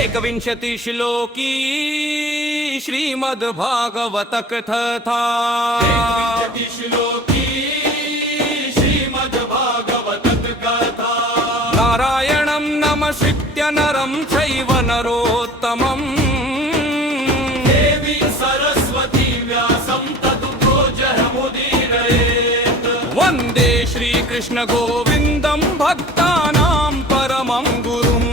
एकविंशति श्लोकी श्रीमद्भागवत कथा। नारायणं नमस्कृत्य नरं चैव नरोत्तमं देवी सरस्वती व्यासं ततो जयमुदीरयेत्। वन्दे श्रीकृष्ण गोविन्दं भक्तानां परमं गुरुम्।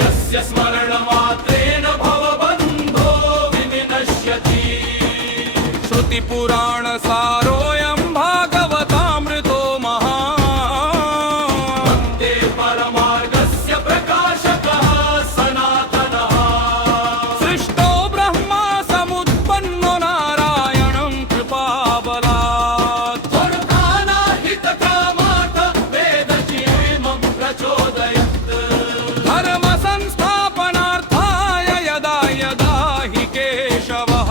यस्य स्मरणमात्रेण भवबन्धो विनिनश्यति। श्रुतिपुराणसारोऽयं भागवतामृतो महान्। वन्दे परमार्गस्य प्रकाशकः सनातनः। सृष्टो ब्रह्मा समुत्पन्नो नारायणं कृपाबलात्। धर्मानाहितकामात् वेदजीवं प्रचोदयत्। धर्म संस्थापनार्थाय यदा यदा हि केशवः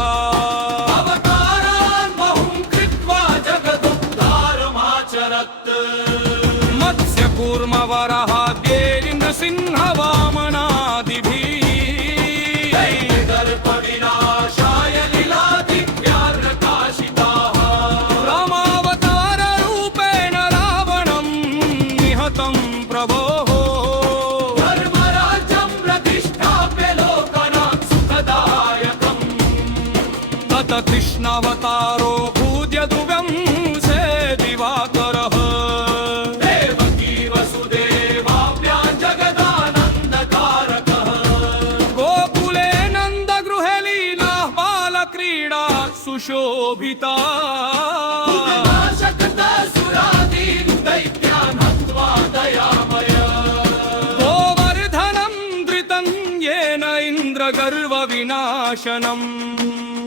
अवतारान् बहुं कृत्वा जगदुद्धारमाचरत्। मत्स्यकूर्मवरः नृसिंहवामनादिभिः दैत्यदर्पविनाशाय लीलादिव्यार्नकाशिताः। रामावताररूपेण रावणं निहतं प्रभोः। धर्मराज्यं प्रतिष्ठाप्य लोकानां सुखदायकम्। तत कृष्णावतारो भूद्यदुव्यं से दिवाकरः। देवकी वसुदेवाभ्यां जगदानन्दकारकः। गोकुले नन्दगृहे लीलाः बालक्रीडा सुशोभिता। नाशकतासुरादीन् दैत्यान् हत्वा दयामय। गोवर्धनं धृतं येन इन्द्रगर्वविनाशनम्।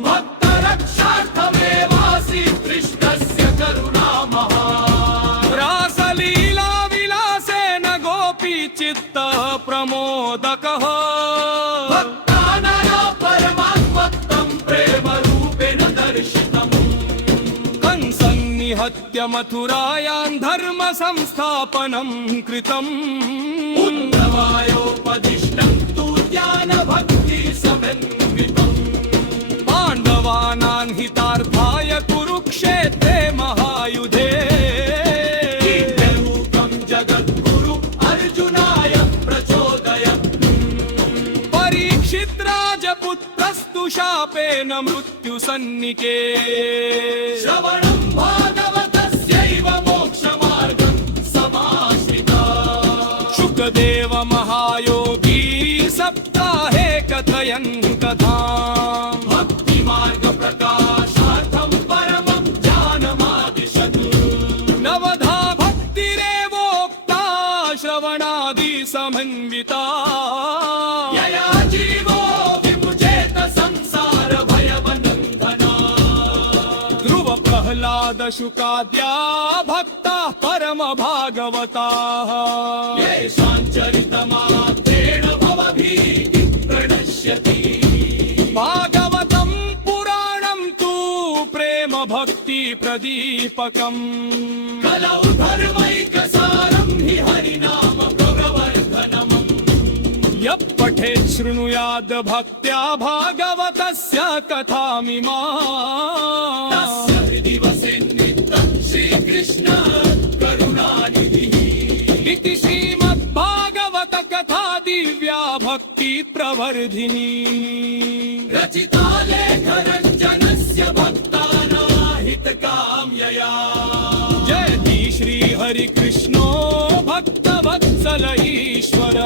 भक्तरक्षार्थमेवासीत् कृष्णस्य करुणामः। रासलीलाविलासेन गोपीचित्तः प्रमोदकः। भक्तानया परमात्मत्वं प्रेमरूपेण दर्शितम्। कंसं निहत्य मथुरायां धर्म संस्थापनं कृतम्। उद्धवायोपदिष्टं तु ज्ञानभक्तिसमन्वितम्। पाण्डवानां हितार्थाय कुरुक्षेत्रे महायुधे कीर्त्यरूपं जगद्गुरु अर्जुनाय प्रचोदयत्। परीक्षित् राजपुत्रस्तु शापेन मृत्युसन्निके। श्रवणं भागवतस्यैव मोक्षमार्गं समाश्रिता। शुकदेव महायोगी सप्ताहे कथयन् कथाम्। भक्तिमार्गप्रकाशार्थं परमं ज्ञानमादिशत्। नवधा भक्तिरेवोक्ता श्रवणादिसमन्विता। यया जीवो विमुचेत संसारभयबन्धनात्। ध्रुव प्रह्लाद शुकाद्या भक्ताः परमभागवताः। येषां चरितमात्रेण भवभीतिः प्रणश्यति। भागवतं पुराणं तु प्रेम भक्ति प्रदीपकम्। कलौ धर्मैकसारं हि हरिनाम प्रवर्धनम्। यः पठेत् शृणुयाद् भक्त्या भागवतस्य कथामिमाम्। तस्य हृदि वसेन्नित्यं श्रीकृष्णः करुणानिधिः। इति श्रीमद्भागवत कथा दिव्या भक्ति प्रवर्धिनी। रचिता लेखरञ्जनस्य भक्तानाहितकाम्यया। जयति श्री हरि कृष्णो भक्तवत्सल ईश्वर।